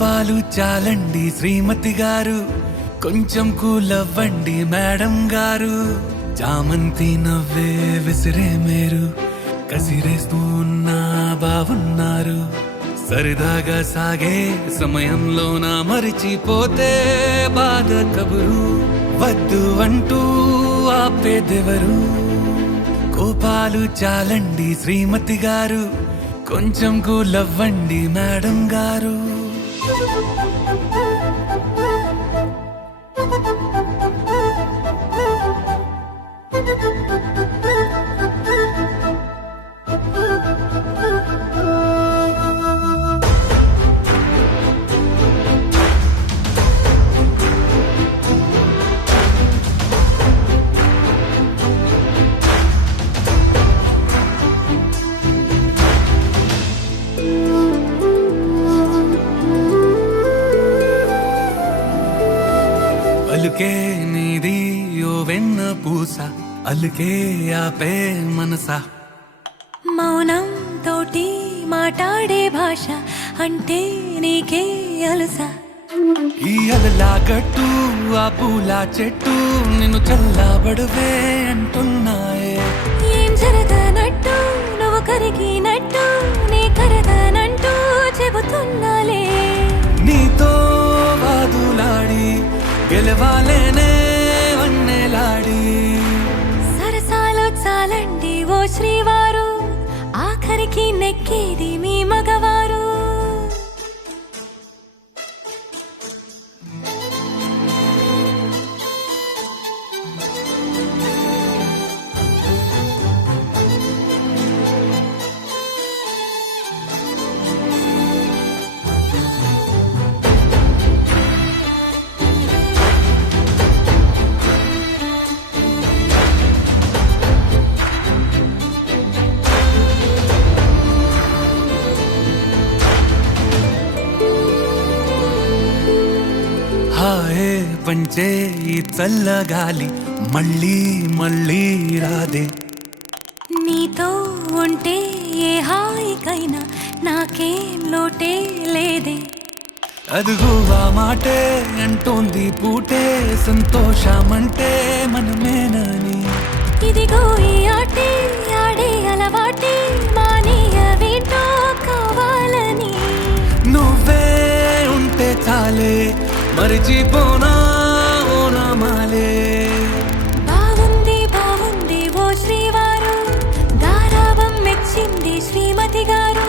కోపాలు చాలండి శ్రీమతి గారు, కొంచెం కూలవ్వండి మేడం గారు. చామంతి నవ్వే విసిరే మేరు, కసిరేస్తూ ఉన్నా బావున్నారు. సరదాగా సాగే సమయంలో నా మరిచిపోతే బాధ కబురు, వద్దు అంటూ ఆపేదెవరు. కోపాలు చాలండి శ్రీమతి గారు, కొంచెం కూలవ్వండి మేడం గారు. అలుకే నీది ఓ వెన్న పూస, అలుకే ఆపే మనసా. మౌనం తోటి మాట్లాడే భాష అంటే నీకే అలుసా. ఈ అలలా గట్టు ఆ పూల చెట్టు నిన్ను చల్లబడువే అంటున్నాయే. ఏం జరగనట్టు నువ్వు కరిగినట్టు నీ కరగనంటూ చెబుతున్నాలే. నీతో వాదులాడి గెలవాలేనే వన్నెలాడి. సరసాలు చాలండి ఓ శ్రీవారు, ఆఖరికి నెక్కేది మీ మగవారు. హాయే పంచే ఈ చల్లగాలి మళ్ళీ మళ్ళీ రాదే. నీతో ఉంటే ఏ హాయికైనా నాకేం లోటే లేదే. అదుగు ఆ మాటే అంటోంది పూటే, సంతోషమంటే మనమేనని. ఇదిగో ఈ ఆటే ఆడే అలవాటే మానేయవేంటో కావాలని. నువ్వే ఉంటే చాలే మరిచిపోనా ఓ నామాలే. బాగుంది బాగుంది ఓ శ్రీవారు, గారాబం మెచ్చింది శ్రీమతి గారు.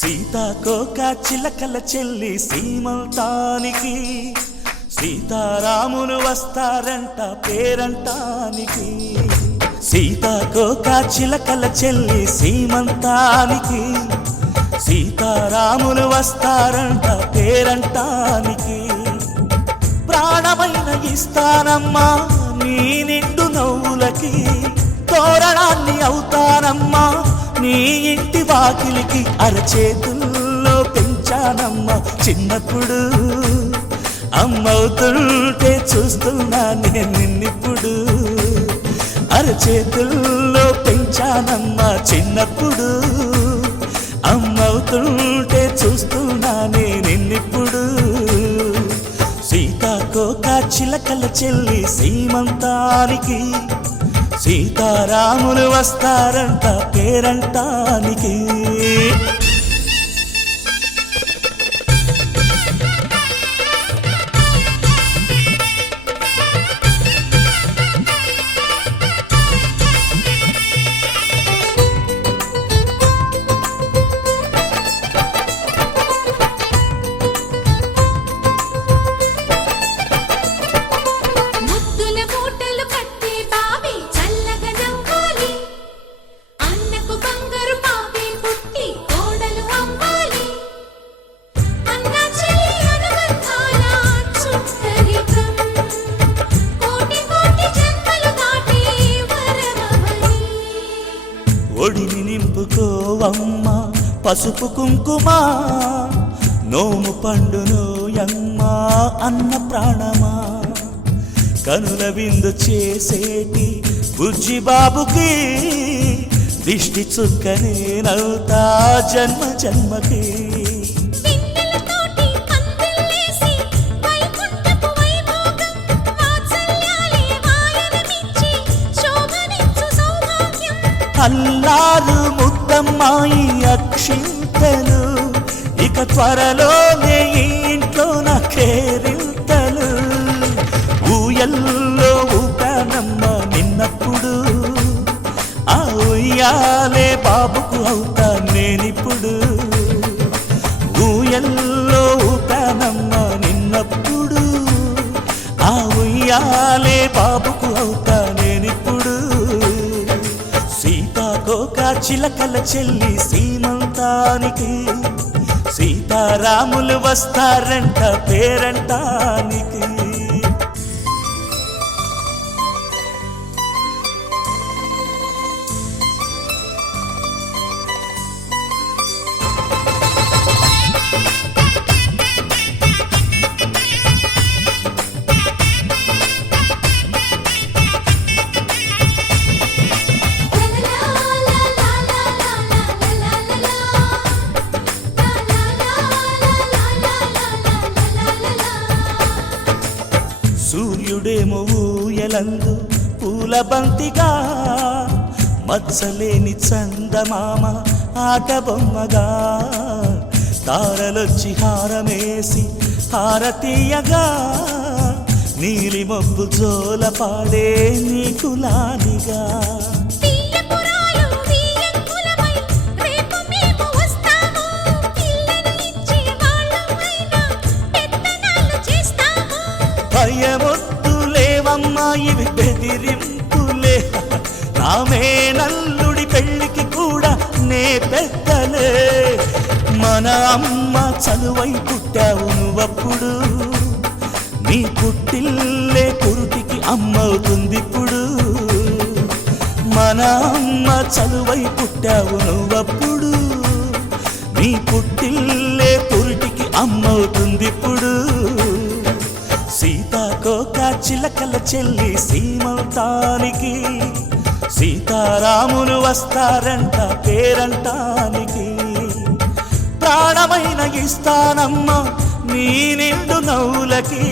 సీతాకోక చిలకల చెల్లి సీమంతానికి, సీతారాములు వస్తారంట పేరంటానికి. సీతాకోక చిలకల చెల్లి సీమంతానికి, సీతారాములు వస్తారంట పేరంటానికి. ప్రాణమైన ఇస్తానమ్మా నీ నిండు నవ్వులకి, తోరణాన్ని అవుతానమ్మా నీ ఇంటి వాకిలికి. అరచేతుల్లో పెంచానమ్మా చిన్నప్పుడు, అమ్మవుతుంటే చూస్తున్నా నేను నిన్నిప్పుడు. అరచేతుల్లో పెంచానమ్మా చిన్నప్పుడు, అమ్మ అమ్మవుతుంటే చూస్తున్నానే నిన్నిప్పుడు సీతాకోక చిలకల చెల్లి సీమంతానికి సీతారాములు వస్తారంట పేరంటానికి ముద్దుల మూటలు కట్టి బావి చల్లగా నవ్వాలి అన్నకు బంగారు పాపి పుట్టి కోడలు అవ్వాలి అన్న చెల్లి అనుబంధాల చుట్టరికం కోటి కోటి జన్మలు దాటి వరమవని ఒడిని నింపుకోవమ్మ పసుపు కుంకుమ నోము పండునోయమ్మ అన్న ప్రాణమా కనుల విందు చేసేటి బుజ్జి బాబుకి దిష్టి చుక్కనేనవుతా జన్మ జన్మకి పిన్నెలతోటి పందిళ్ళేసి వైకుంఠపు వైభోగం వాత్సల్యాలే వాయనమిచ్చి శోభనిచ్చు సౌభాగ్యం అల్లారు ముద్దమ్మాయి అక్షింతలు ఇక త్వరలోనే ఈ ఇంట్లో నా కేరింతలు ఊయల్లో ఊపానమ్మ నిన్నప్పుడు ఆ ఉయ్యాలే బాబుకు అవుతా నేనిప్పుడు ఊయల్లో ఊపానమ్మ నిన్నప్పుడు ఆ ఉయ్యాలే బాబుకు అవుతా నేనిప్పుడు సీతాకోక చిలకల చెల్లి సీమంతానికి సీతారాములు వస్తారంట పేరంటానికి సూర్యుడేమో ఊయలందు పూల బంతిగా మత్సలేని చందమామ ఆట బొమ్మగా తారలొచ్చి హారమేసి హారతీయగా నీలి మబ్బు జోల పాడే నీకులానిగా తీయపురాలు తీయంకులమై రేపు మేము వస్తాము పిల్లను ఇచ్చే వాళ్ళమైనా పెత్తనాలు చేస్తాము భయమొద్దులేవమ్మా ఇవి బెదిరింపులే నామే నల్లుడి పెళ్ళికి కూడా నే పెద్దలే మన అమ్మ చలువై పుట్టావు నువ్వప్పుడు నీ పుట్టిల్లే పురుటికి అమ్మవుతుందిప్పుడు మన అమ్మ చలువై పుట్టావు నువ్వప్పుడు నీ పుట్టిల్లే పురుటికి అమ్మవుతుందిప్పుడు సీతాకోక చిలకల చెల్లి సీమంతానికి సీతారాములు వస్తారంట పేరంటానికి ప్రాణమైన ఇస్తానమ్మా నీ నిండు నవ్వులకి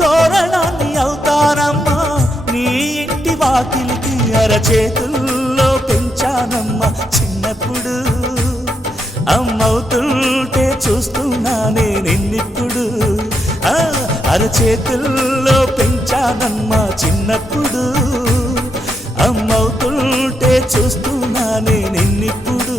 తోరణాన్ని అవుతానమ్మా నీ ఇంటి వాకిలికి అరచేతుల్లో పెంచానమ్మా చిన్నప్పుడు అమ్మవుతుంటే చూస్తున్నానే నిన్నిప్పుడు అరచేతుల్లో పెంచానమ్మా చిన్నప్పుడు అమ్మవుతుంటే చూస్తున్నానే నిన్నిప్పుడు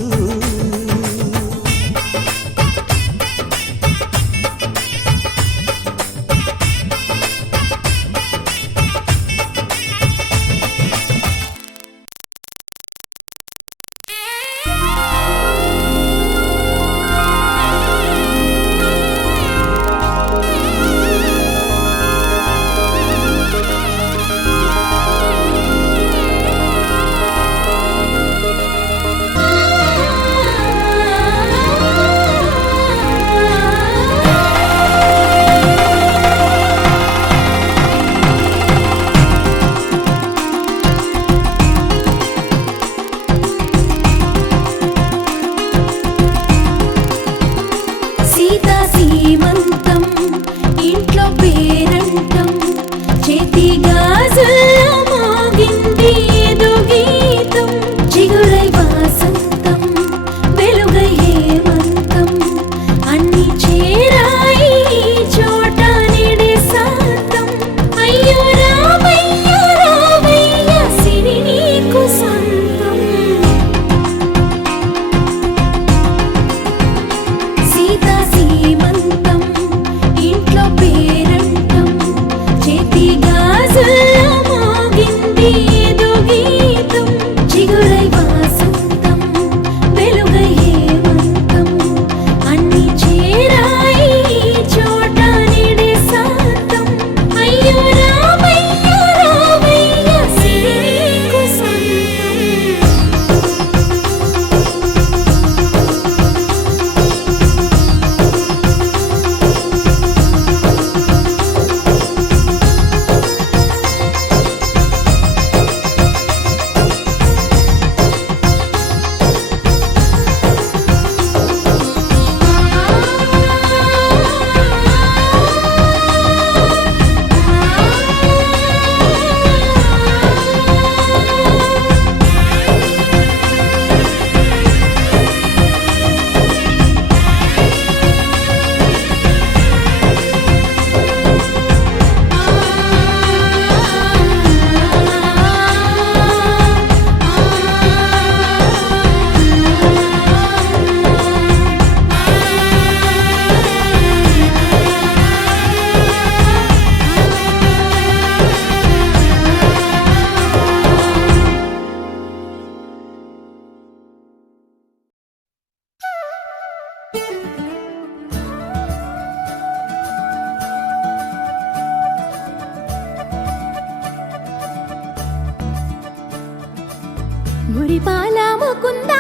మురిపాల ముకుందా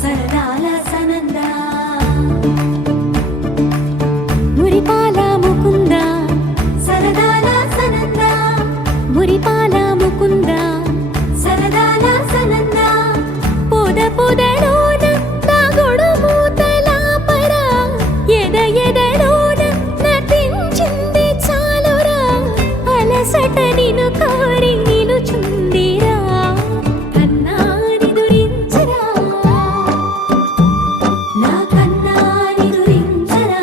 సరదాల సనందా మురిపాల ముకుందా సరదాల సనందా మురిపాల ముకుందా సరదాల సనందా పొద పొదలోన తాగుడు మూతల పరా ఎద ఎదలోన నటించింది చాలురా అలసట నిను కోరి నిలుచుందిరా కన్నాని దురించరా నా కన్నాని దురించరా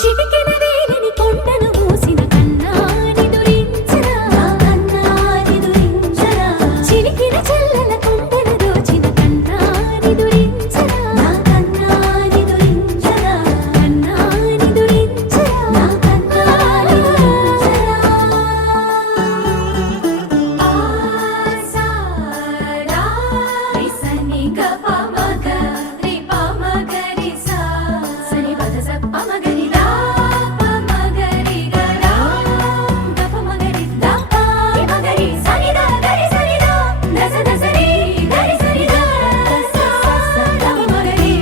చిటికెన వేలిని కొండను మూసిన కన్నాని దురించరా నా కన్నాని దురించరా చిలికిన చెల్లెల కొండను దోచిన కన్నాని దురించరా నా కన్నాని దురించరా కన్నాని దురించరా నా కన్నాని దురించరా ఆసారా రిసని గప మగ రి ప మగ రి సా సని పద స ప మగ రి దా ప మగ రి గ రా గప మగ రి దా ప రి మగ రి సని దా గరి సని దా దస దస రి గరి సని దా స స స దా మగ రి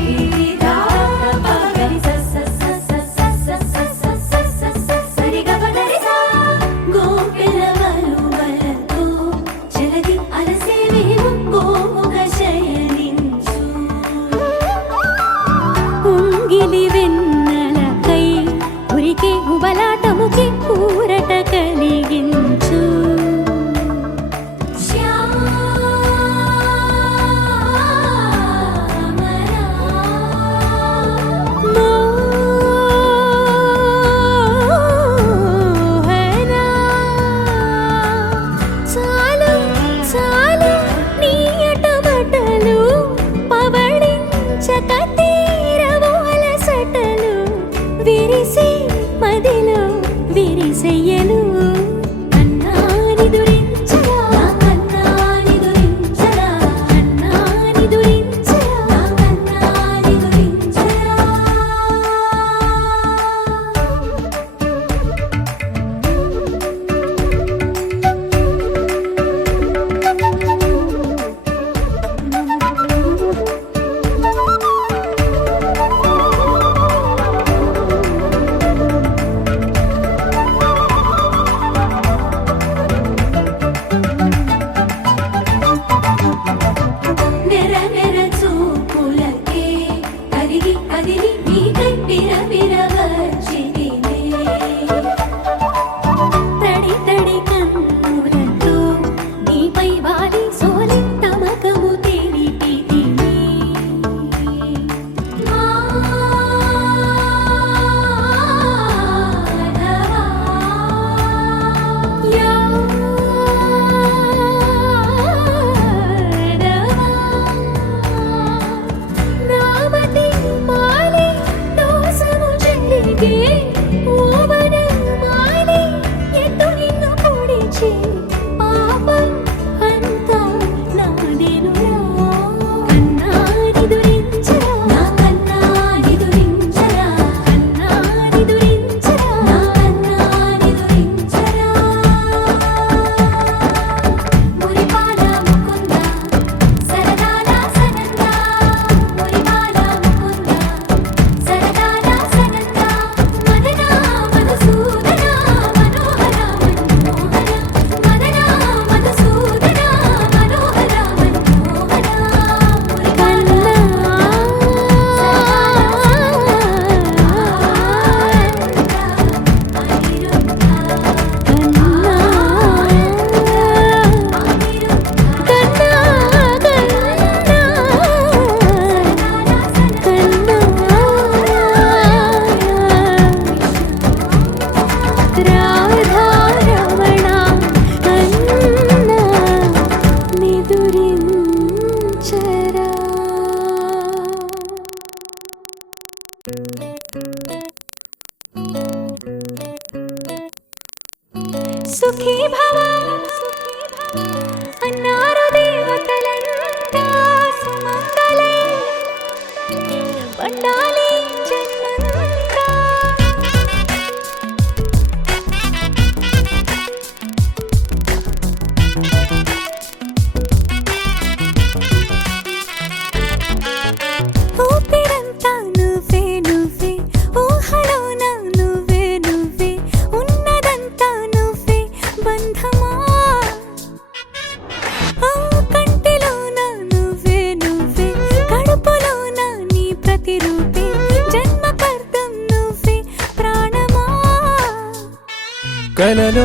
దా ప మగ రి స స స స స స స స స స సరి గ ప గరి సా గోపిల వలువలతో జలది అలసేవేమో గోముగ శయనించు ఉంగిలి వెన్నెలకై ఉరికే ఉబలాటముకి ఊరట కలిగించు మోహనా చాలు చాలు నీ అటమటలు పవళించక తీరవు అలసటలు విరిసే మదిలో విరిసెయ్యలు కన్నాని దురించరా కన్నాని దురించరా కన్నాని దురించరా కన్నాని దురించరా నెర నెర చూపులకే కదిలి కదిలి నీకై విరవిర వచ్చితినే తడి తడి కన్నులతో నీపై వాలి సోలి తమకము తెలిపితినే నామతి మాలి దోసము చెల్లిగే ఓవన మాలి ఎటు నిన్ను పొడిచి పాపం అంతా నాదేనురా కన్నాని దురించరా నా కన్నాని దురించరా కన్నాని దురించరా నా కన్నాని దురించరా మురిపాల ముకుందా సరదాల సనందా మురిపాల ముకుందా సరదాల సనందా మదనా మధుసూదనా మనోహర మనోహర మదనా మధుసూదనా మనోహర మనోహర కన్నా రాధారమణ కన్నా నిదురించరా సుఖీ భవ అన్నారు దేవతలంతా సుమంగళే పండాలి జన్మంతా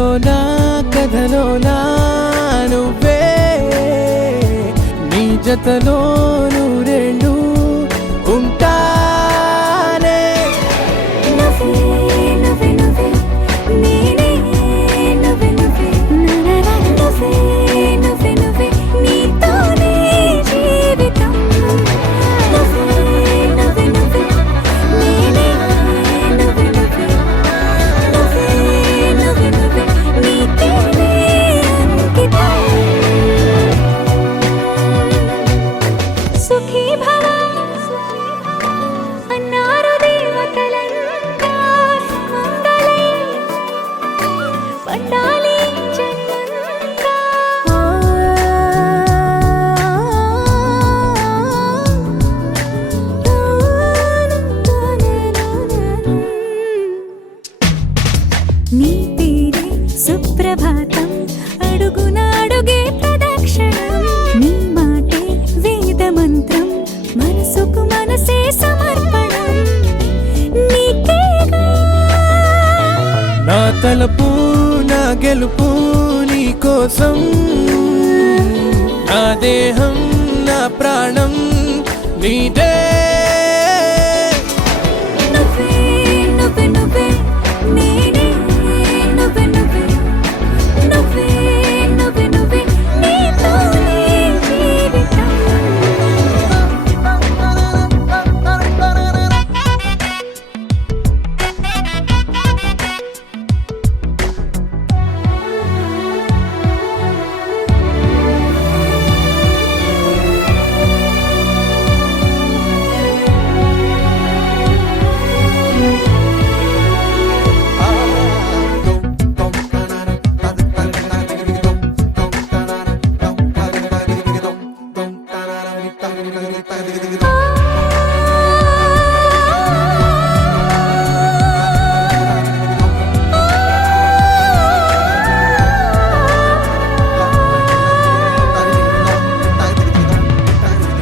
కలలో నా కథలో నా నువ్వే నీ జతలో నూరేళ్ళు ఉంటానే నువ్వే నువ్వే నువ్వే నేనే నువ్వే నువ్వే నననా నువ్వే నువ్వే నువ్వే నీతోనే జీవితం నువ్వే నువ్వే నువ్వే నేనే నువ్వే నువ్వే నువ్వే నువ్వే నువ్వే నీకేనే అంకితం సుఖీ భవ అన్నారు దేవతలంతా మంగళై పండాలి జన్మంతా నీ పేరే సుప్రభాతం అడుగున అడుగే ప్రదక్షిణం నీ మాటే వేద మంత్రం మనసుకు మనసే సమర్పణం నీకేగా నా తలపు నా గెలుపు నీ కోసం నా దేహం నా ప్రాణం నీదే నువ్వే నువ్వే నువ్వే నేనే నువ్వే నువ్వే నువ్వే నువ్వే నువ్వే నీతోనే జీవితం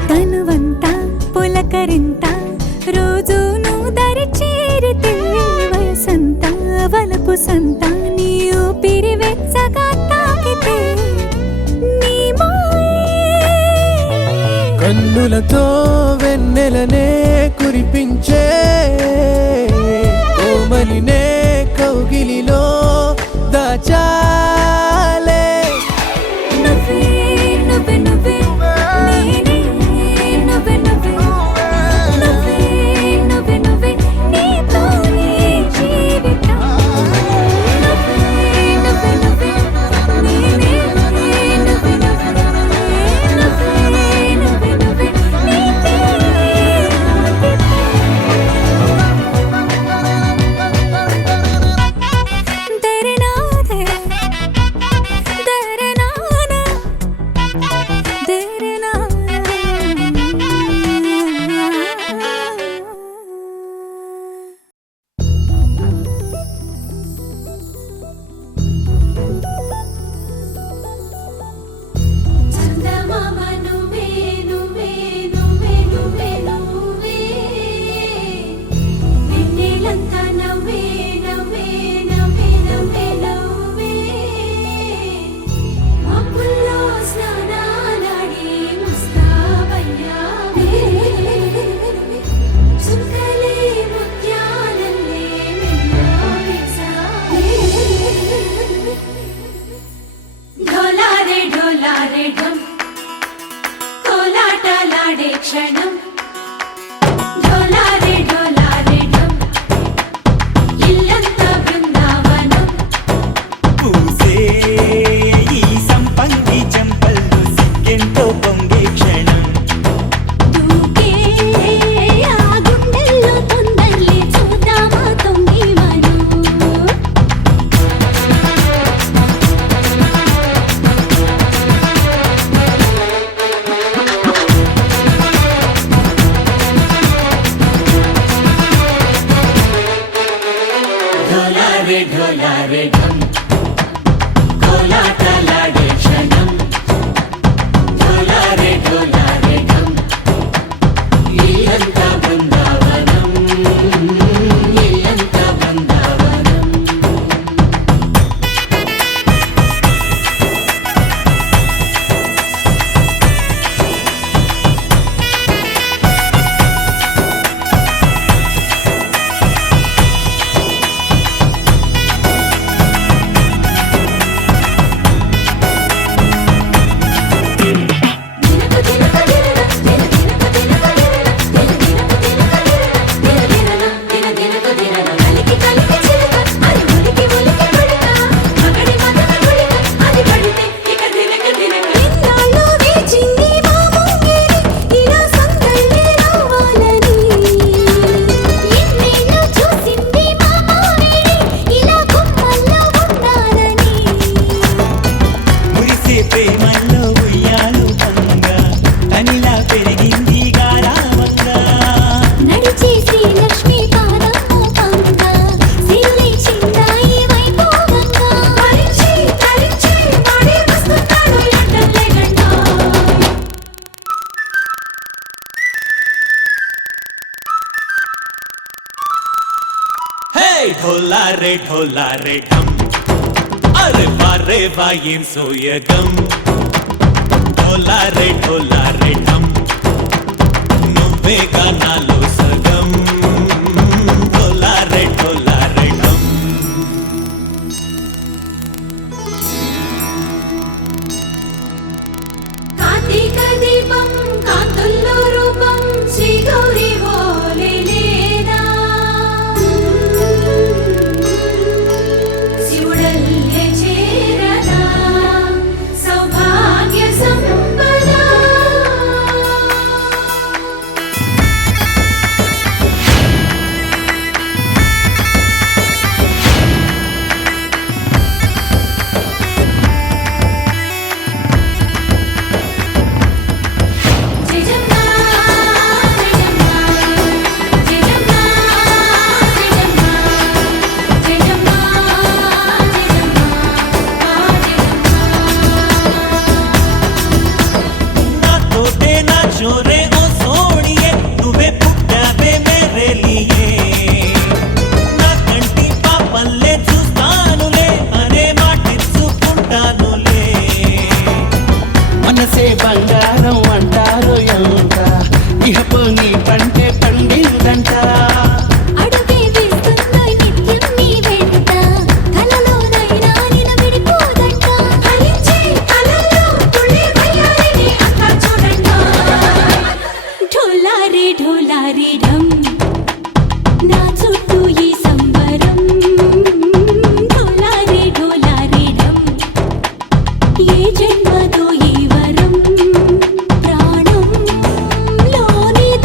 తనువంతా పులకరింత రోజు నువ్వు దరి చేరితే వయసంతా వలపు సంత నీ ఊపిరి వెచ్చగా తాకితే నీ మాయే కన్నులతో వెన్నెలనే కురిపించే కోమలినే కౌగిలిలో దాచాలే నువ్వే నువ్వే నువ్వే నేనే నువ్వే నువ్వే నువ్వే నువ్వే నువ్వే నీతోనే జీవితం నువ్వే నువ్వే నువ్వే నేనే నువ్వే నువ్వే నువ్వే నువ్వే నువ్వే నీకేనే అంకితం దరినాదే దరినానా చందమామ నువ్వే నువ్వే నువ్వే నువ్వే నువ్వే వెన్నెలంతా నవ్వే నవ్వే నవ్వే నవ్వే నవ్వే మబ్బుల్లో స్నానాలాడి ముస్తాబయ్యావే చుక్కలే ముత్యాలల్లే మెన్నా వేసావే ढोला रे ढम अरे वारे वायें सोयगम ढोला रे ढम నువ్వేగా నాలో సగం ढोला रे ढम కార్తీక దీపం కాంతుల్లో రూపం శ్రీ గౌరీ ఓలేనా శివుడల్లే చేరనా సౌభాగ్య సంపద మనసే బంగారం అంటారు ఎంత ఇహపు నీ పంటే పండిందంట అడుగే వేస్తుందో నిత్యం నీ వెంట కలలోనైనా నిలబడిపోదంట ఫలించే కలల్లో తుళ్ళే వయ్యారిని అంతా చూడండి ढोला रे ढम నా చుట్టూ ఈ సంబరం ढोला रे ढम ఏ జన్మదో ఈ వరం ప్రాణంలోనే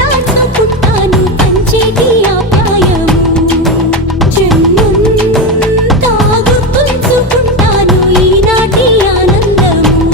దాచుకుంటాను పంచేటి ఆప్యాయము జన్మంతా గుర్తుంచుకుంటాను ఈనాటి ఆనందము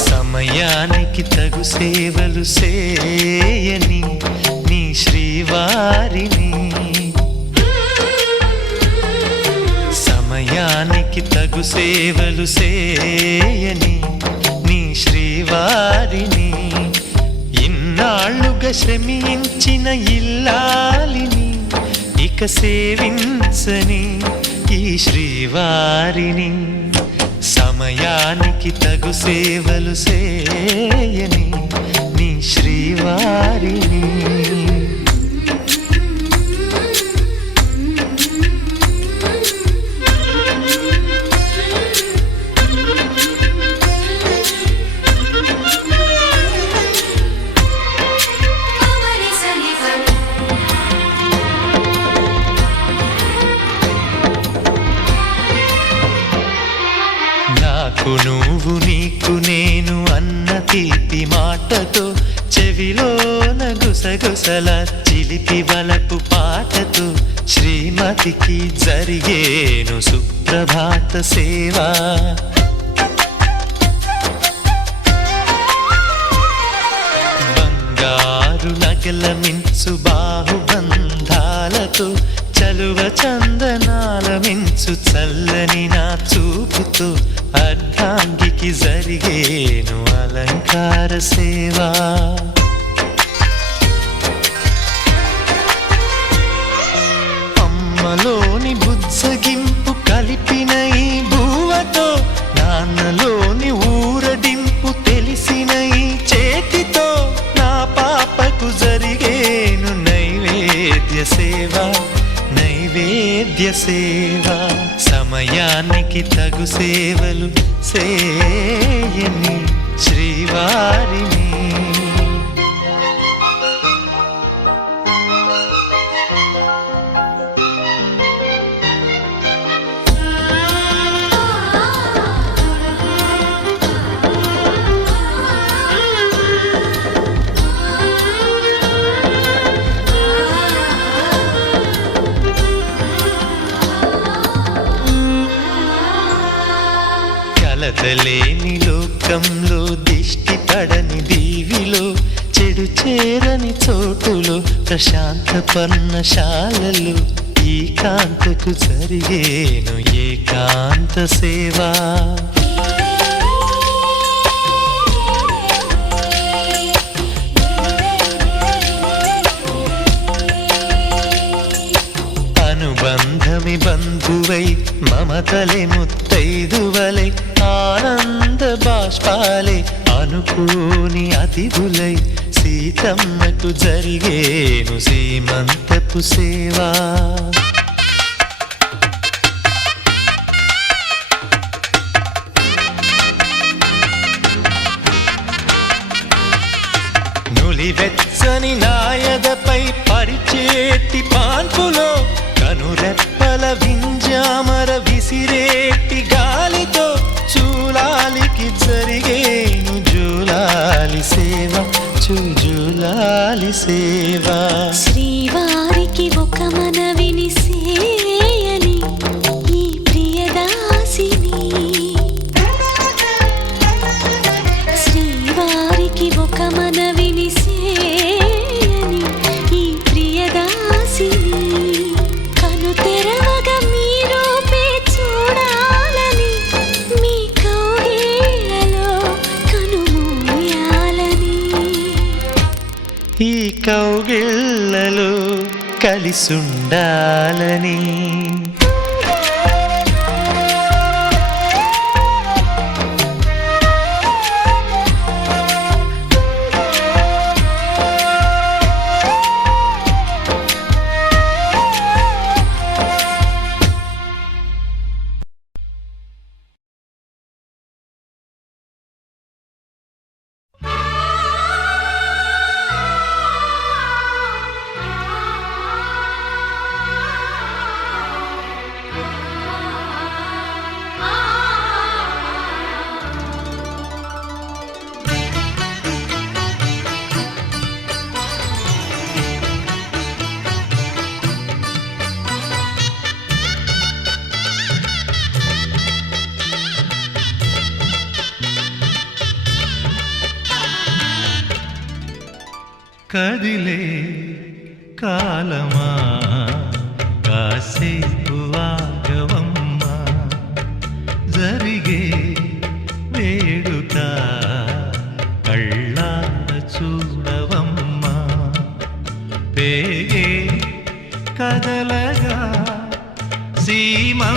సమయానికి తగు సేవలు చేయని నీ శ్రీవారిని సమయానికి తగు సేవలు చేయని నీ శ్రీవారిని ఇన్నాళ్ళుగా శ్రమించిన ఇల్లాలిని ఇక సేవించని ఈ శ్రీవారిని సమయానికి తగు సేవలు చేయని నీ శ్రీవారిని నాకు నువ్వు నీకు నేను అన్న తీపి మాటతో చెవిలోన గుసగుసల చిలిపి వలపు పాటతో శ్రీమతికి జరిగేను సుప్రభాత సేవా బంగారు నగల మించు బాహుబంధాలతో చలువ చందనాల మించు చల్లని నా చూపుతో అర్ధాంగికి జరిగేను అలంకార సేవా అమ్మలోని బుజ్జగింపు కలిపిన ఈ భూవతో నాన్నలోని ఊరడింపు తెలిసిన ఈ చేతితో నా పాపకు జరిగేను నైవేద్య సేవ సమయానికి తగు సేవలు చేయని శ్రీవారిని. కలతలేని లోకంలో దిష్టి పడని దీవిలో చెడు చేరని చోటులో ప్రశాంత పర్ణశాలలు ఈ కాంతకు జరిగేను ఏకాంత సేవా. అనుబంధమి బంధువై మమతలే ముత్తైదువలై ఆనంద బాష్పాలే అనుకోని అతిథులై సీతమ్మకు జరిగేను సీమంతపు సేవా. నులివెచ్చని నాయదపై పరిచేటి పాన్పులో కనురెప్పల వింజామర విసిరేటి గాలితో చూలాలికి జరిగేను జూలాలి సేవ జూలాలి సేవ. శ్రీవారికి ఒక మనవిని సేయని ఈ ప్రియదాసిని. శ్రీవారికి ఒక మనవిని సేయని ఈ ప్రియదాసిని. కను తెరవగా మీ రూపే చూడాలని మీ కౌగిళ్ళలో కనుమూయాలని. ఈ కౌగిళ్ళలో కలిసుండాలని. కదిలే కాలమా కాసేపు ఆగవమ్మా, జరిగే వేడుక కళ్ళార చూడవమ్మా. పేగే కదలగా సీమంతమాయలే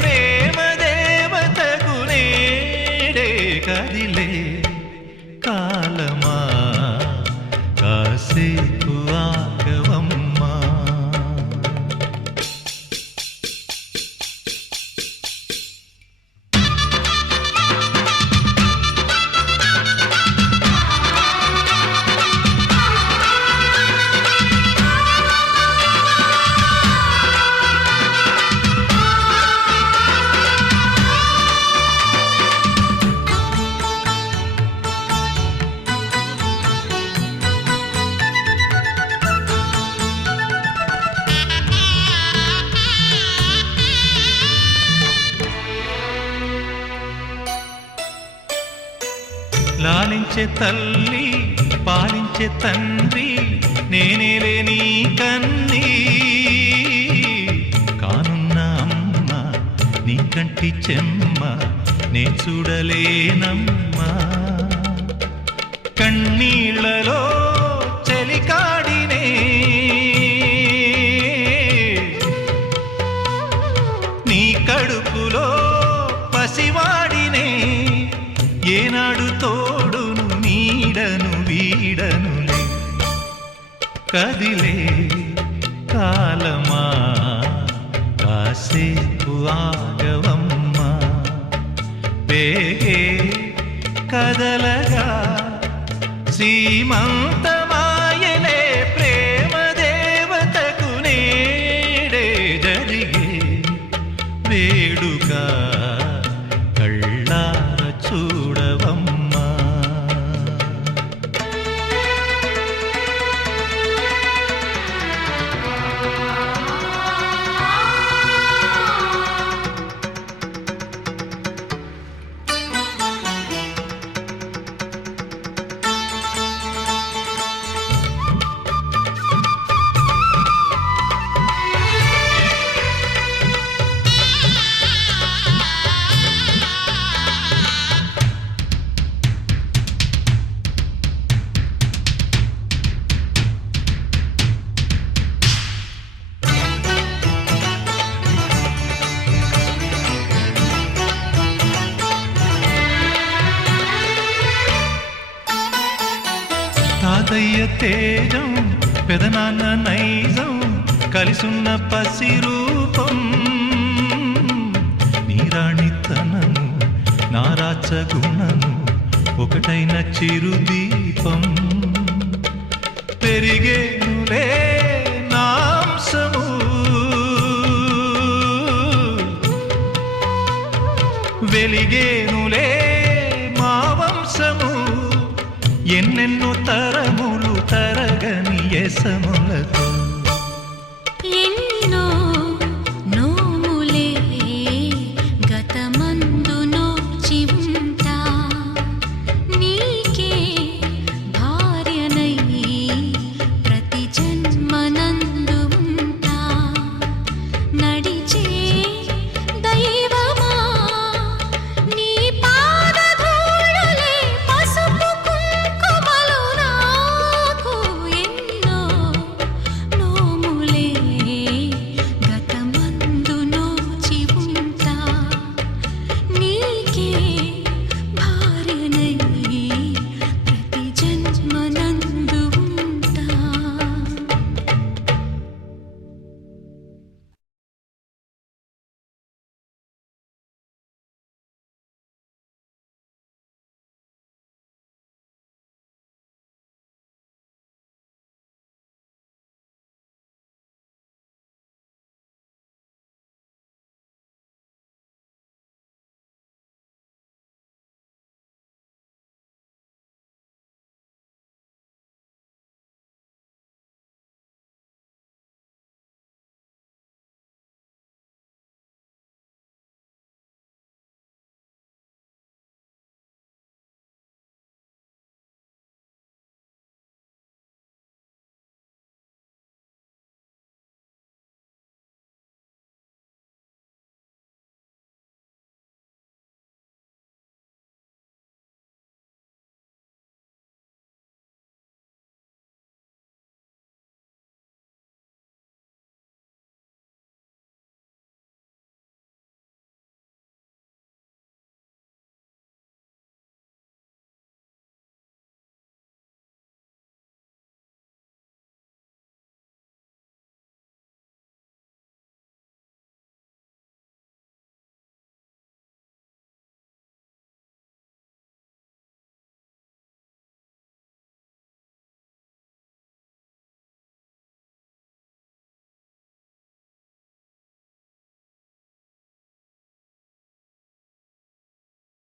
ప్రేమ దేవతకు నేడే. కదిలే కాలమా కాసేపు ఆగవమ్మా. లాలించే తల్లి పాలించే తండ్రి నేనేలే నీ కన్నీ. కానున్న అమ్మ నీ కంటి చెమ్మ నే చూడలేనమ్మా. కన్నీళ్లలో చెలికాడినే నీ కడుపులో పసివాడినే. ఏనాడు తోడును నీడను వీడనులే. కదిలే కాలమా కాసేపు ఆగవమ్మా. వేగే కదలగా సీమంతమాయనే ప్రేమ దేవతకు నేడే జరిగే వేడుక కళ్ళార చూడవమ్మా. తాతయ్య తేజం పెదనాన్న నైజం కలిసున్న పసి రూపం నీరాణితనము నారాచ గుణము ఒకటైన చిరుదీపం పెరిగేనులే నాంసము వెలిగేనులే మా వంశము ఎన్నెన్నో తరములు తరగని యసములతో